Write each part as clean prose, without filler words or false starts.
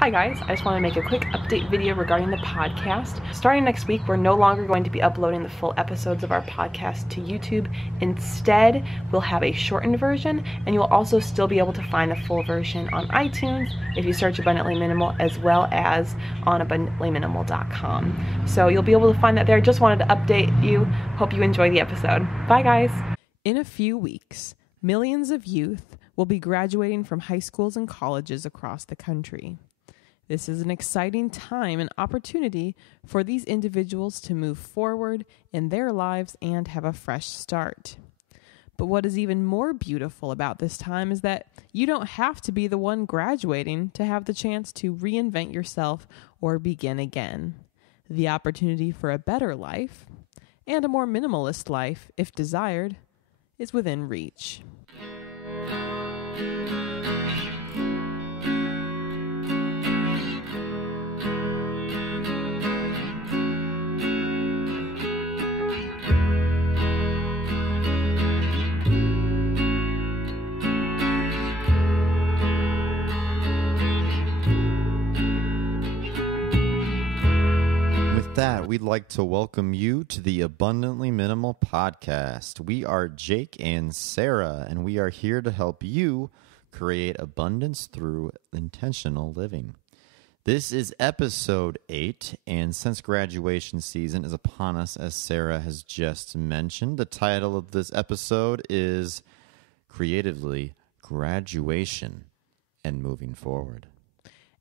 Hi guys, I just want to make a quick update video regarding the podcast. Starting next week, we're no longer going to be uploading the full episodes of our podcast to YouTube. Instead, we'll have a shortened version, and you'll also still be able to find the full version on iTunes if you search Abundantly Minimal, as well as on abundantlyminimal.com. So you'll be able to find that there. Just wanted to update you. Hope you enjoy the episode. Bye guys. In a few weeks, millions of youth will be graduating from high schools and colleges across the country. This is an exciting time and opportunity for these individuals to move forward in their lives and have a fresh start. But what is even more beautiful about this time is that you don't have to be the one graduating to have the chance to reinvent yourself or begin again. The opportunity for a better life, and a more minimalist life, if desired, is within reach. That we'd like to welcome you to the Abundantly Minimal podcast. We are Jake and Sarah, and we are here to help you create abundance through intentional living. This is episode 8, and since graduation season is upon us, as Sarah has just mentioned, the title of this episode is Creatively Graduation and Moving Forward.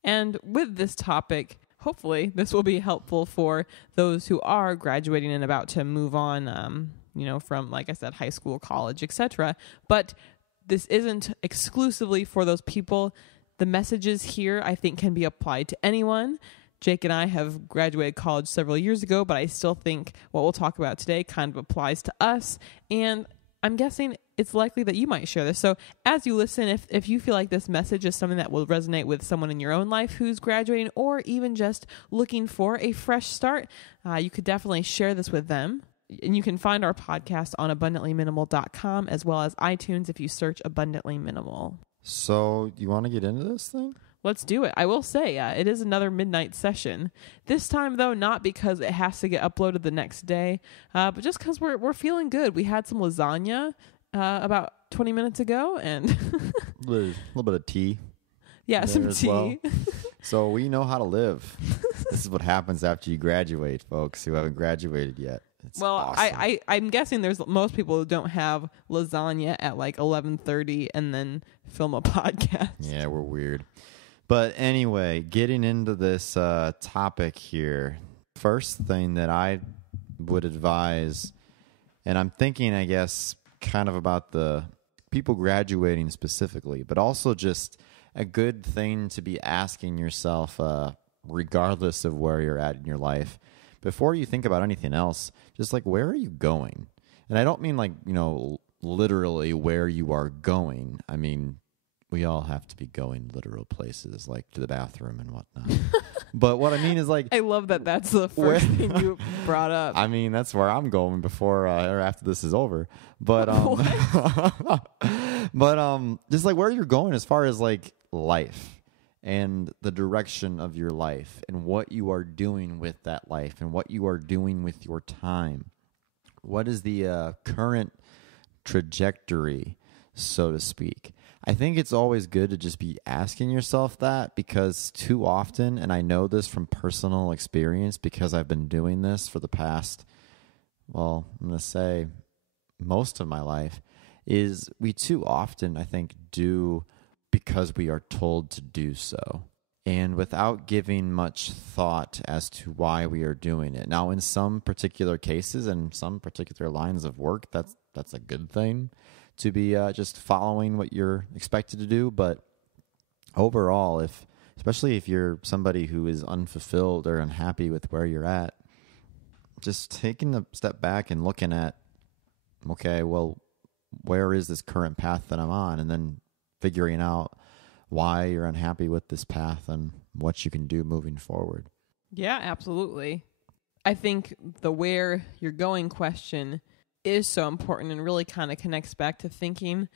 And with this topic, hopefully this will be helpful for those who are graduating and about to move on, from, like I said, high school, college, etc. But this isn't exclusively for those people. The messages here, I think, can be applied to anyone. Jake and I have graduated college several years ago, but I still think what we'll talk about today kind of applies to us. And I'm guessing it's likely that you might share this. So as you listen, if you feel like this message is something that will resonate with someone in your own life who's graduating or even just looking for a fresh start, you could definitely share this with them. And you can find our podcast on abundantlyminimal.com as well as iTunes if you search Abundantly Minimal. So you want to get into this thing? Let's do it. I will say it is another midnight session. This time, though, not because it has to get uploaded the next day, but just because we're feeling good. We had some lasagna about 20 minutes ago, and a little bit of tea. Yeah, some tea. Well. So we know how to live. This is what happens after you graduate, folks who haven't graduated yet. It's awesome. I'm guessing there's most people who don't have lasagna at like 11:30 and then film a podcast. Yeah, we're weird. But anyway, getting into this topic here, first thing that I would advise, and I'm thinking, I guess, kind of about the people graduating specifically, but also just a good thing to be asking yourself, regardless of where you're at in your life, before you think about anything else, just like, where are you going? And I don't mean like, literally where you are going. I mean, we all have to be going literal places, like to the bathroom and whatnot. But what I mean is like... I love that that's the first thing you brought up. I mean, that's where I'm going before or after this is over. But just like where you're going as far as like life and the direction of your life and what you are doing with that life and what you are doing with your time. What is the current trajectory, so to speak? I think it's always good to just be asking yourself that, because too often, and I know this from personal experience because I've been doing this for the past, I'm going to say most of my life, is we too often, I think, do because we are told to do so, and without giving much thought as to why we are doing it. Now, in some particular cases and some particular lines of work, that's a good thing, to be just following what you're expected to do. But overall, especially if you're somebody who is unfulfilled or unhappy with where you're at, just taking a step back and looking at, okay, well, where is this current path that I'm on? And then figuring out why you're unhappy with this path and what you can do moving forward. Yeah, absolutely. I think the where you're going question is so important and really kind of connects back to thinking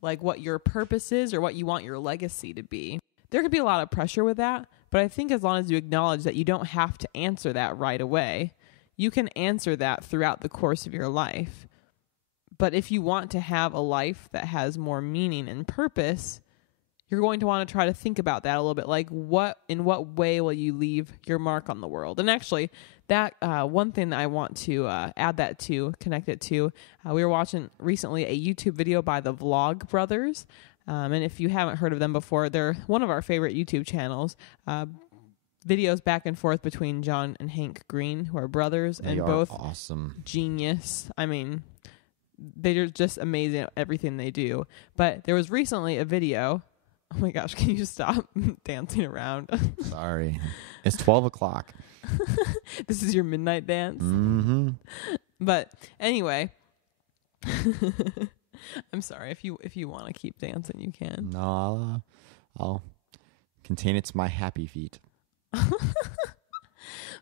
like what your purpose is or what you want your legacy to be. There could be a lot of pressure with that, but But I think as long as you acknowledge that you don't have to answer that right away, you can answer that throughout the course of your life. But if you want to have a life that has more meaning and purpose, you're going to want to try to think about that a little bit. Like, in what way will you leave your mark on the world? And actually, that one thing that I want to connect it to, we were watching recently a YouTube video by the Vlog Brothers. And if you haven't heard of them before, they're one of our favorite YouTube channels. Videos back and forth between John and Hank Green, who are brothers, They and are both awesome. Genius. I mean, they're just amazing at everything they do. But there was recently a video. Oh my gosh, can you stop dancing around? Sorry. It's 12 o'clock. This is your midnight dance? Mm-hmm. But anyway, I'm sorry. If you want to keep dancing, you can. No, I'll contain it to my happy feet.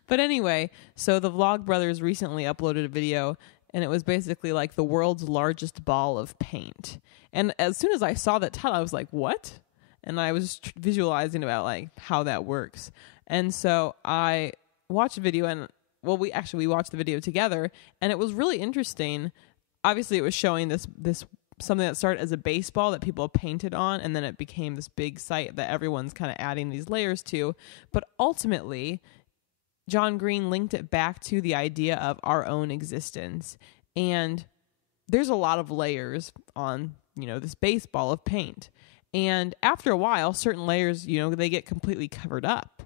But anyway, so the Vlog Brothers recently uploaded a video, and it was basically like the world's largest ball of paint. And as soon as I saw that title, I was like, what? And I was visualizing about like how that works. And so I watched the video, and we watched the video together, and it was really interesting. Obviously, it was showing this something that started as a baseball that people painted on, and then it became this big site that everyone's kind of adding these layers to. But ultimately, John Green linked it back to the idea of our own existence. And there's a lot of layers on, this baseball of paint. And after a while, certain layers, they get completely covered up.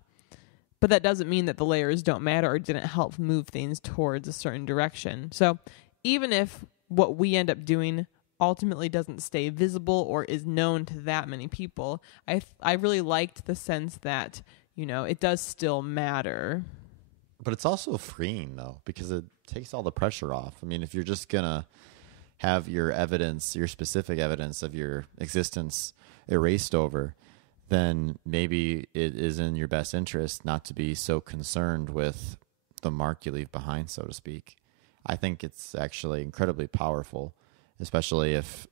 But that doesn't mean that the layers don't matter or didn't help move things towards a certain direction. So even if what we end up doing ultimately doesn't stay visible or is known to that many people, I really liked the sense that, it does still matter. But it's also freeing, though, because it takes all the pressure off. I mean, if you're just going to have your evidence, your specific evidence of your existence erased over, then maybe it is in your best interest not to be so concerned with the mark you leave behind, so to speak. I think it's actually incredibly powerful, especially if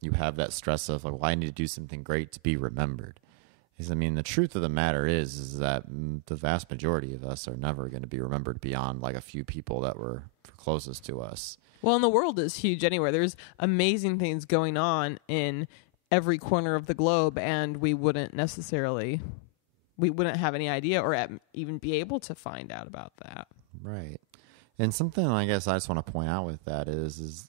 you have that stress of, like, well, I need to do something great to be remembered. Because, I mean, the truth of the matter is that the vast majority of us are never going to be remembered beyond like a few people that were closest to us. Well, and the world is huge anywhere. There's amazing things going on in every corner of the globe, and we wouldn't have any idea or even be able to find out about that. Right. And something I guess I just want to point out with that is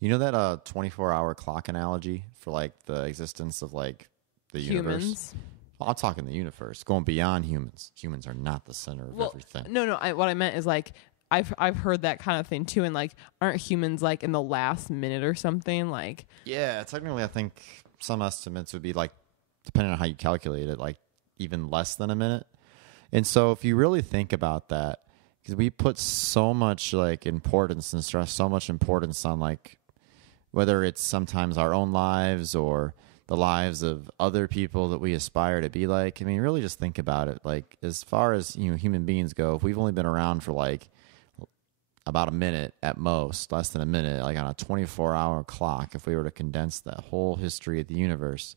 that 24-hour clock analogy for like the existence of like the universe? Well, I'm talking the universe, going beyond humans. Humans are not the center of everything. No. What I meant is like I've heard that kind of thing too, and like aren't humans like in the last minute or something? Like, yeah, technically I think some estimates would be like, depending on how you calculate it, like even less than a minute. And so if you really think about that, because we put so much like importance and stress, so much importance on like whether it's sometimes our own lives or the lives of other people that we aspire to be like. I mean, really just think about it. Like, as far as, human beings go, if we've only been around for like about a minute at most, less than a minute, like on a 24-hour clock, if we were to condense that whole history of the universe,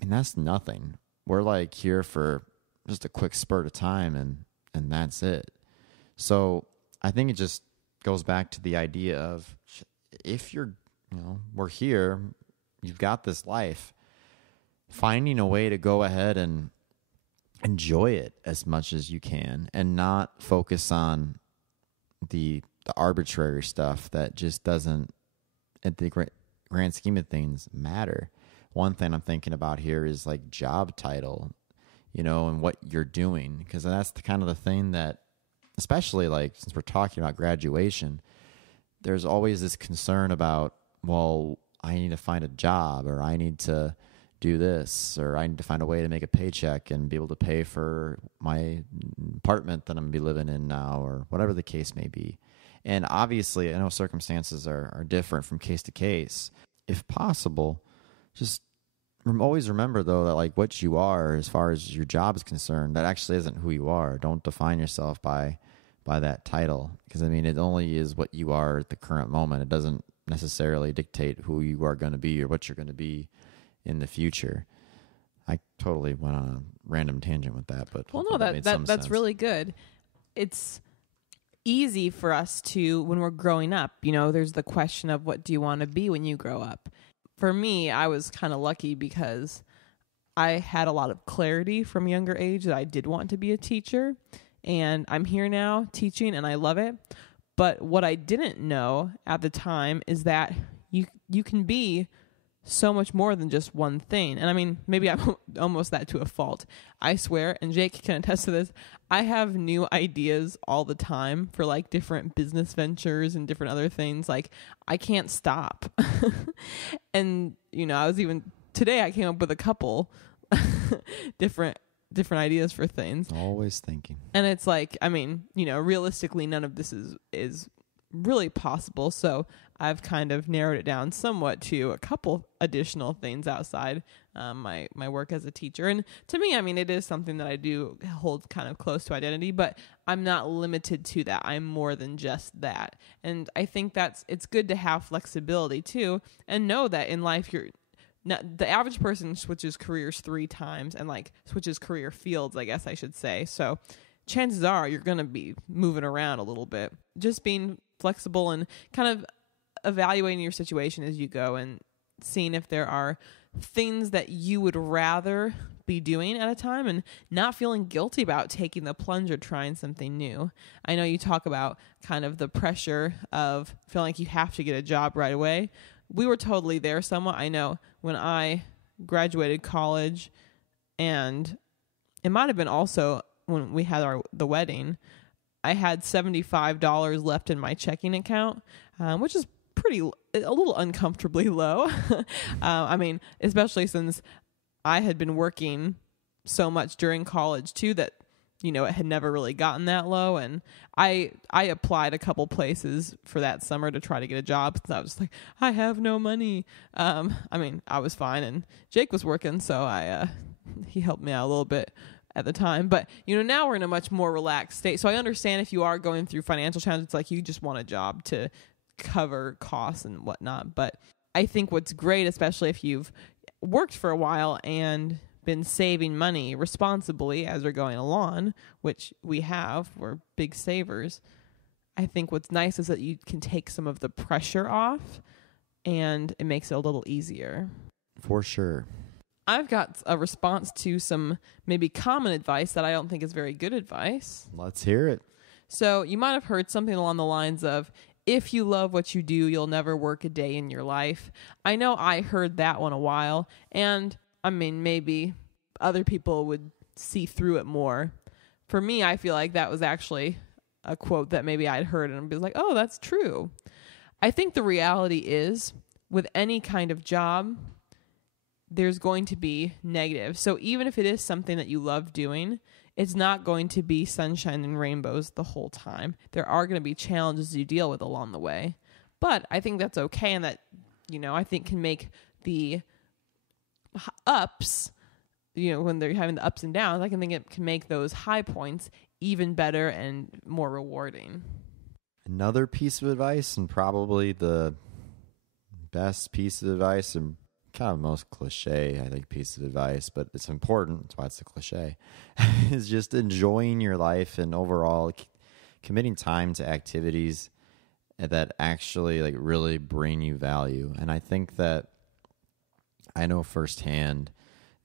I mean, that's nothing. We're like here for just a quick spurt of time, and that's it. So I think it just goes back to the idea of, if you're, we're here, you've got this life, finding a way to go ahead and enjoy it as much as you can and not focus on the arbitrary stuff that just doesn't, at the grand scheme of things, matter. One thing I'm thinking about here is like job title, and what you're doing, because that's the kind of the thing that, especially like since we're talking about graduation, there's always this concern about, well, I need to find a job, or I need to do this, or I need to find a way to make a paycheck and be able to pay for my apartment that I'm going to be living in now, or whatever the case may be. And obviously, I know circumstances are different from case to case. If possible, just always remember, though, that like what you are, as far as your job is concerned, that actually isn't who you are. Don't define yourself by that title, because, I mean, it only is what you are at the current moment. It doesn't necessarily dictate who you are going to be or what you're going to be in the future. I totally went on a random tangent with that, but well, no, that's sense. really good. It's easy for us to, when we're growing up, you know, there's the question of what do you want to be when you grow up? For me, I was kind of lucky because I had a lot of clarity from a younger age that I did want to be a teacher, and I'm here now teaching and I love it. But what I didn't know at the time is that you can be so much more than just one thing. And I mean, maybe I'm almost that to a fault. I swear, and Jake can attest to this, I have new ideas all the time for like different business ventures and different other things. Like I can't stop. And, you know, today I came up with a couple different ideas for things. Always thinking. And it's like, I mean, you know, realistically, none of this is really possible. So I've kind of narrowed it down somewhat to a couple additional things outside my work as a teacher. And to me, I mean, it is something that I do hold kind of close to identity, but I'm not limited to that. I'm more than just that. And I think it's good to have flexibility too, and know that in life the average person switches careers 3 times and like switches career fields, I guess I should say. So chances are you're going to be moving around a little bit. Just being flexible and kind of evaluating your situation as you go and seeing if there are things that you would rather be doing at a time and not feeling guilty about taking the plunge or trying something new. I know you talk about kind of the pressure of feeling like you have to get a job right away. We were totally there somewhat. I know when I graduated college, and it might have been also when we had the wedding, I had $75 left in my checking account, which is a little uncomfortably low. I mean, especially since I had been working so much during college too that, you know, it had never really gotten that low. And I applied a couple places for that summer to try to get a job. So I was like, I have no money. I mean, I was fine, and Jake was working, so he helped me out a little bit at the time. But, you know, now we're in a much more relaxed state. So I understand if you are going through financial challenges, it's like you just want a job to cover costs and whatnot. But I think what's great, especially if you've worked for a while and been saving money responsibly as we're going along, which we're big savers. I think what's nice is that you can take some of the pressure off and it makes it a little easier. For sure. I've got a response to some maybe common advice that I don't think is very good advice. Let's hear it. So you might have heard something along the lines of, if you love what you do, you'll never work a day in your life. I know I heard that one a while, and I mean, maybe other people would see through it more. For me, I feel like that was actually a quote that maybe I'd heard and be like, oh, that's true. I think the reality is, with any kind of job, there's going to be negative. So even if it is something that you love doing, it's not going to be sunshine and rainbows the whole time. There are going to be challenges you deal with along the way. But I think that's okay, and that, you know, I think can make the ups, you know, when they're having the ups and downs, I can think it can make those high points even better and more rewarding. Another piece of advice, and probably the best piece of advice, and kind of most cliche, I think, piece of advice, but it's important, that's why it's a cliche, is just enjoying your life and overall committing time to activities that actually like really bring you value. And I think that I know firsthand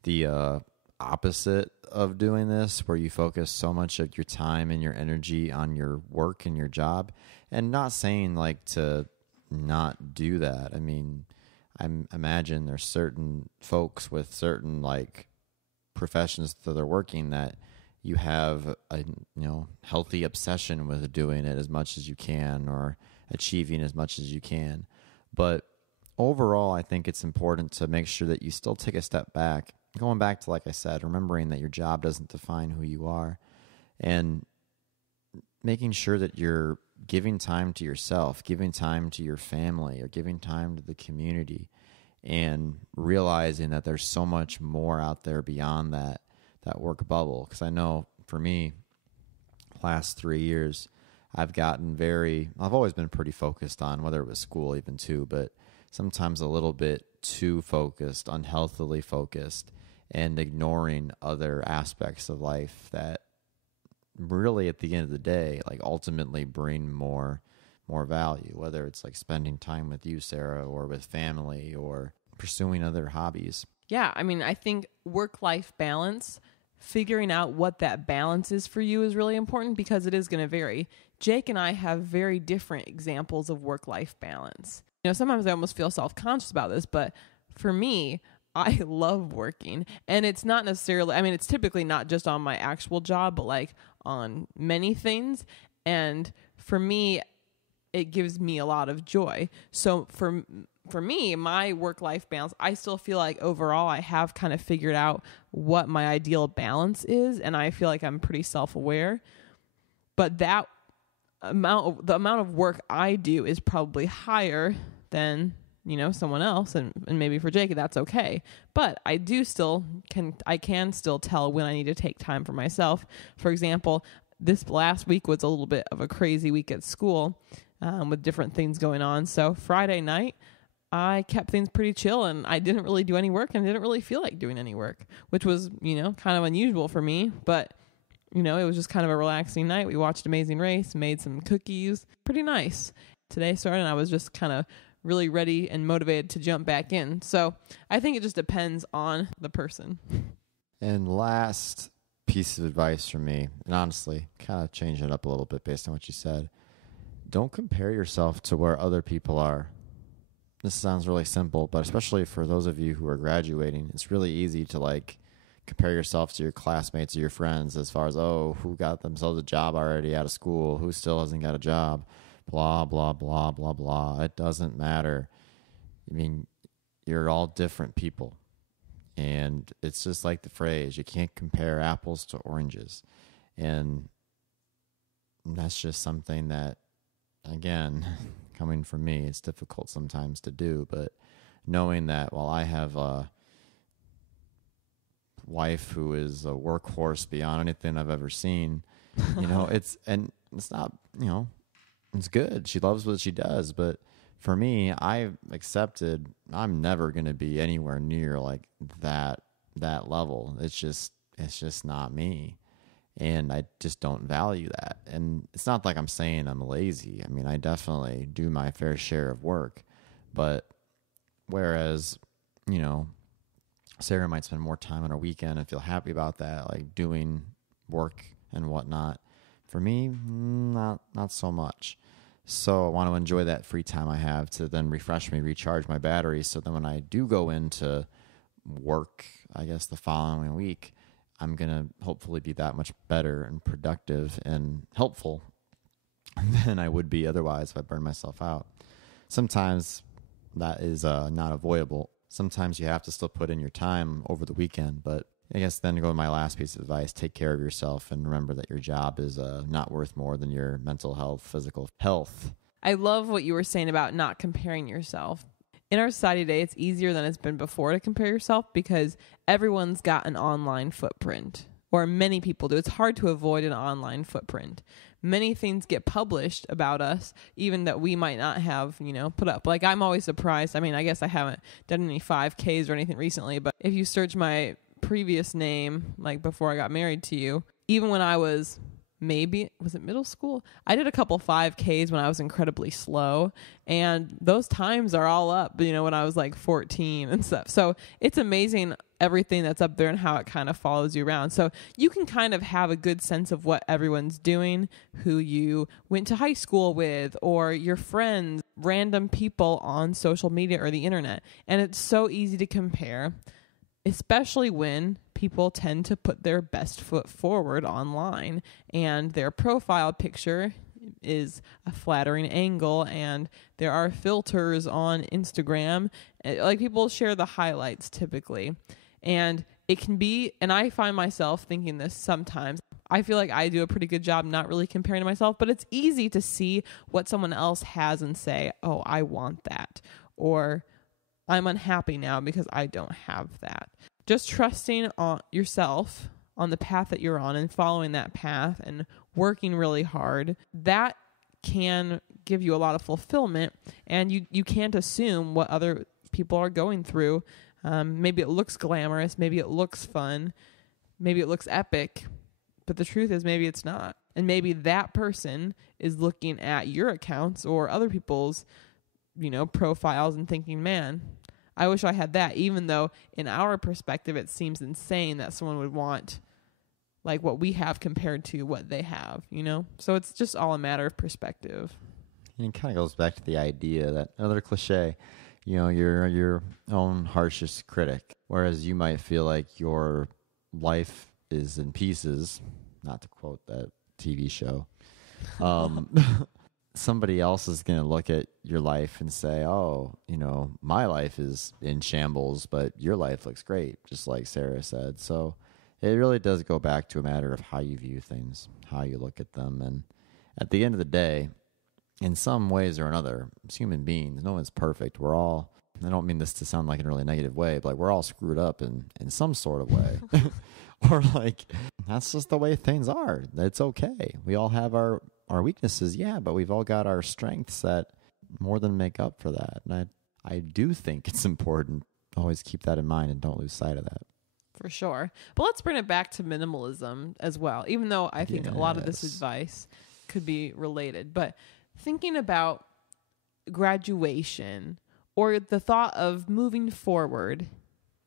the opposite of doing this, where you focus so much of your time and your energy on your work and your job, and not saying like to not do that. I mean, I imagine there's certain folks with certain like professions that they're working that you have a healthy obsession with doing it as much as you can or achieving as much as you can. But overall, I think it's important to make sure that you still take a step back, going back to, like I said, remembering that your job doesn't define who you are, and making sure that you're giving time to yourself, giving time to your family, or giving time to the community, and realizing that there's so much more out there beyond that work bubble. Because I know for me, last 3 years, I've always been pretty focused on, whether it was school even too, but sometimes a little bit too focused, unhealthily focused. and ignoring other aspects of life that really at the end of the day, like ultimately bring more value, whether it's like spending time with you, Sarah, or with family or pursuing other hobbies. Yeah, I mean, I think work-life balance, figuring out what that balance is for you is really important because it is going to vary. Jake and I have very different examples of work-life balance. You know, sometimes I almost feel self-conscious about this, but for me, I love working. And it's not necessarily, I mean, it's typically not just on my actual job, but like on many things. And for me, it gives me a lot of joy. So for me, my work-life balance, I still feel like overall I have kind of figured out what my ideal balance is, and I feel like I'm pretty self-aware. But the amount of work I do is probably higher than, you know, someone else, and maybe for Jake that's okay. But I can still tell when I need to take time for myself. For example, this last week was a little bit of a crazy week at school with different things going on. So Friday night, I kept things pretty chill and I didn't really do any work and didn't really feel like doing any work, which was, you know, kind of unusual for me. But, you know, it was just kind of a relaxing night. We watched Amazing Race, made some cookies. Pretty nice. Today started and I was just kind of really ready and motivated to jump back in. So I think it just depends on the person. And last piece of advice from me, and honestly, kind of change it up a little bit based on what you said. Don't compare yourself to where other people are. This sounds really simple, but especially for those of you who are graduating, it's really easy to like compare yourself to your classmates or your friends as far as, oh, who got themselves a job already out of school, who still hasn't got a job, blah, blah, blah, blah, blah. It doesn't matter. I mean, you're all different people. And it's just like the phrase, you can't compare apples to oranges. And that's just something that, again, coming from me, it's difficult sometimes to do. But knowing that while I have a wife who is a workhorse beyond anything I've ever seen, you know, it's not, you know, it's good. She loves what she does. But for me, I've accepted I'm never going to be anywhere near like that level. It's just not me. And I just don't value that. And it's not like I'm saying I'm lazy. I mean, I definitely do my fair share of work. But whereas, you know, Sarah might spend more time on her weekend and feel happy about that, like doing work and whatnot. For me, not so much. So I want to enjoy that free time I have to then refresh me, recharge my batteries. So then when I do go into work, I guess the following week, I'm going to hopefully be that much better and productive and helpful than I would be otherwise if I burn myself out. Sometimes that is not avoidable. Sometimes you have to still put in your time over the weekend, but I guess then to go to my last piece of advice, take care of yourself and remember that your job is not worth more than your mental health, physical health. I love what you were saying about not comparing yourself. In our society today, it's easier than it's been before to compare yourself because everyone's got an online footprint, or many people do. It's hard to avoid an online footprint. Many things get published about us, even that we might not have, you know, put up. Like, I'm always surprised. I mean, I guess I haven't done any 5Ks or anything recently, but if you search my previous name, like before I got married to you, even when I was was it middle school? I did a couple 5Ks when I was incredibly slow, and those times are all up, you know, when I was like 14 and stuff. So it's amazing everything that's up there and how it kind of follows you around. So you can kind of have a good sense of what everyone's doing, who you went to high school with, or your friends, random people on social media or the internet. And it's so easy to compare, especially when people tend to put their best foot forward online and their profile picture is a flattering angle and there are filters on Instagram. Like, people share the highlights typically. And it can be, and I find myself thinking this sometimes, I feel like I do a pretty good job not really comparing to myself, but it's easy to see what someone else has and say, oh, I want that. Or I'm unhappy now because I don't have that. Just trusting on yourself, on the path that you're on, and following that path and working really hard, that can give you a lot of fulfillment. And you can't assume what other people are going through Maybe it looks glamorous. Maybe it looks fun. Maybe it looks epic. But the truth is maybe it's not. And maybe that person is looking at your accounts or other people's, profiles and thinking, man, I wish I had that. Even though in our perspective, it seems insane that someone would want like what we have compared to what they have, So it's just all a matter of perspective. And it kind of goes back to the idea that another cliche, you're your own harshest critic. Whereas you might feel like your life is in pieces, not to quote that TV show. Somebody else is going to look at your life and say, oh, my life is in shambles, but your life looks great, just like Sarah said. So it really does go back to a matter of how you view things, how you look at them. And at the end of the day, in some ways or another, as human beings, no one's perfect. We're all, I don't mean this to sound like in a really negative way, but like we're all screwed up in some sort of way. Or like, that's just the way things are. It's okay. We all have our weaknesses, yeah, but we've all got our strengths that more than make up for that. And I do think it's important to always keep that in mind and don't lose sight of that. For sure. But let's bring it back to minimalism as well, even though I think a lot of this advice could be related. But thinking about graduation or the thought of moving forward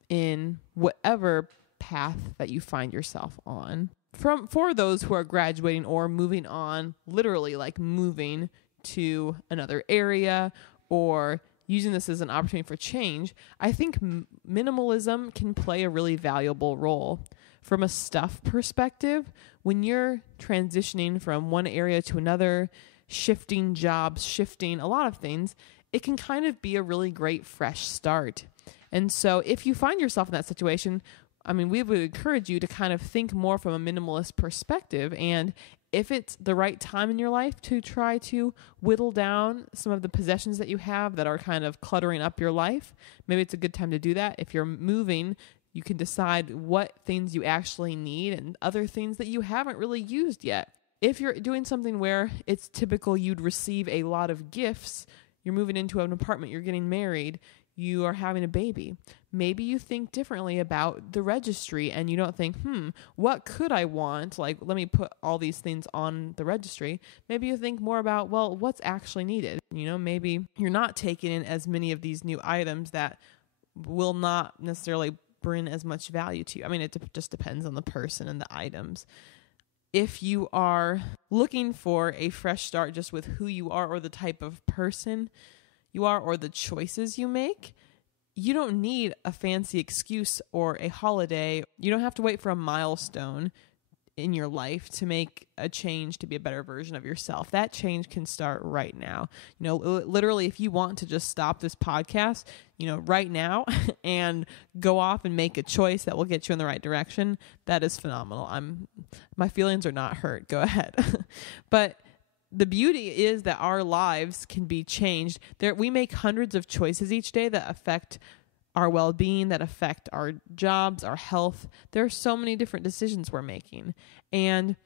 in whatever path that you find yourself on, for those who are graduating or moving on, literally like moving to another area or using this as an opportunity for change, I think minimalism can play a really valuable role. From a stuff perspective, when you're transitioning from one area to another, shifting jobs, shifting a lot of things, it can kind of be a really great fresh start. And so if you find yourself in that situation, we would encourage you to kind of think more from a minimalist perspective. And if it's the right time in your life to try to whittle down some of the possessions that you have that are kind of cluttering up your life, maybe it's a good time to do that. If you're moving, you can decide what things you actually need and other things that you haven't really used yet. If you're doing something where it's typical you'd receive a lot of gifts, you're moving into an apartment, you're getting married, you are having a baby. Maybe you think differently about the registry and you don't think, what could I want? Like, let me put all these things on the registry. Maybe you think more about, well, what's actually needed? Maybe you're not taking in as many of these new items that will not necessarily bring as much value to you. It just depends on the person and the items. If you are looking for a fresh start just with who you are or the type of person you are or the choices you make, you don't need a fancy excuse or a holiday. You don't have to wait for a milestone in your life to make a change to be a better version of yourself. That change can start right now. Literally, if you want to just stop this podcast, right now and go off and make a choice that will get you in the right direction, that is phenomenal. My feelings are not hurt. Go ahead. But the beauty is that our lives can be changed. We make hundreds of choices each day that affect our well-being, that affect our jobs, our health. There are so many different decisions we're making. And,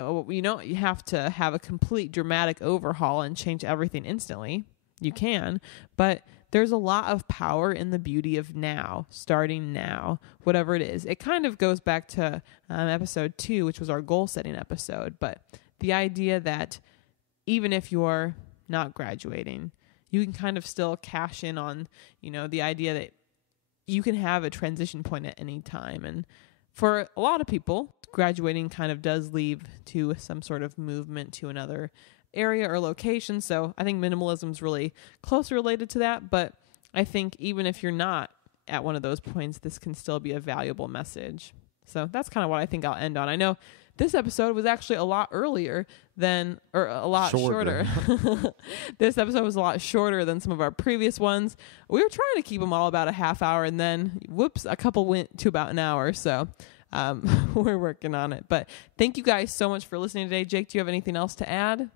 you have to have a complete dramatic overhaul and change everything instantly. You can, but there's a lot of power in the beauty of now, starting now, whatever it is. It kind of goes back to episode 2, which was our goal-setting episode, but the idea that even if you're not graduating, you can kind of still cash in on, the idea that you can have a transition point at any time. And for a lot of people, graduating kind of does lead to some sort of movement to another area or location. So I think minimalism is really closely related to that. But I think even if you're not at one of those points, this can still be a valuable message. So that's kind of what I think I'll end on. I know this episode was actually a lot earlier than, or a lot shorter. This episode was a lot shorter than some of our previous ones. We were trying to keep them all about a half hour, and then, whoops, a couple went to about an hour. So we're working on it. But thank you guys so much for listening today. Jake, do you have anything else to add?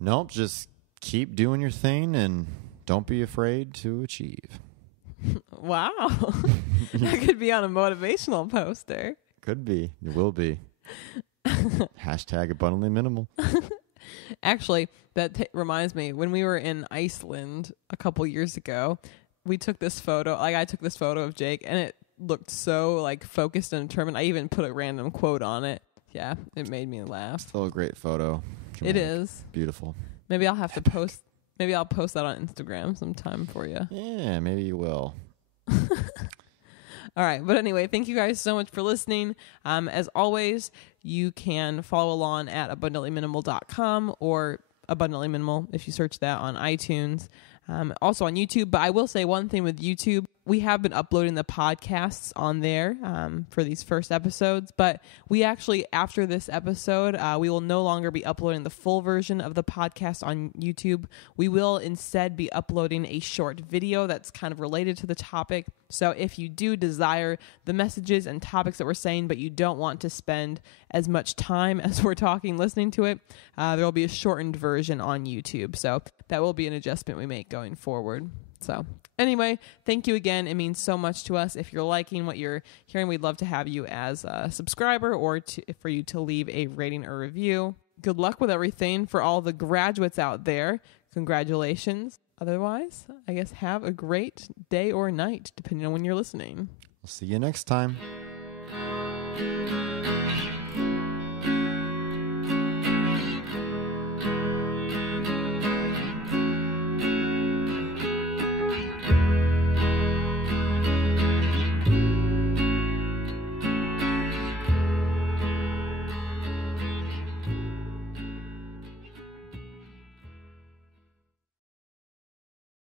Nope, just keep doing your thing and don't be afraid to achieve. Wow. That could be on a motivational poster. Could be. It will be. Hashtag abundantly minimal. Actually, that reminds me, when we were in Iceland a couple years ago, we took this photo. Like I took this photo of Jake, and it looked so like focused and determined. I even put a random quote on it. Yeah, it made me laugh. Still a great photo. It is Beautiful. Maybe I'll have to post. Maybe I'll post that on Instagram sometime for you. Yeah, maybe you will. All right. But anyway, thank you guys so much for listening. As always, you can follow along at abundantlyminimal.com or Abundantly Minimal if you search that on iTunes. Also on YouTube. But I will say one thing with YouTube. We have been uploading the podcasts on there for these first episodes, but we actually, after this episode, we will no longer be uploading the full version of the podcast on YouTube. We will instead be uploading a short video that's kind of related to the topic. So if you do desire the messages and topics that we're saying, but you don't want to spend as much time as we're talking listening to it, there will be a shortened version on YouTube. So that will be an adjustment we make going forward. So anyway, thank you again. It means so much to us. If you're liking what you're hearing, we'd love to have you as a subscriber or for you to leave a rating or review. Good luck with everything for all the graduates out there. Congratulations. Otherwise, I guess have a great day or night, depending on when you're listening. We'll see you next time.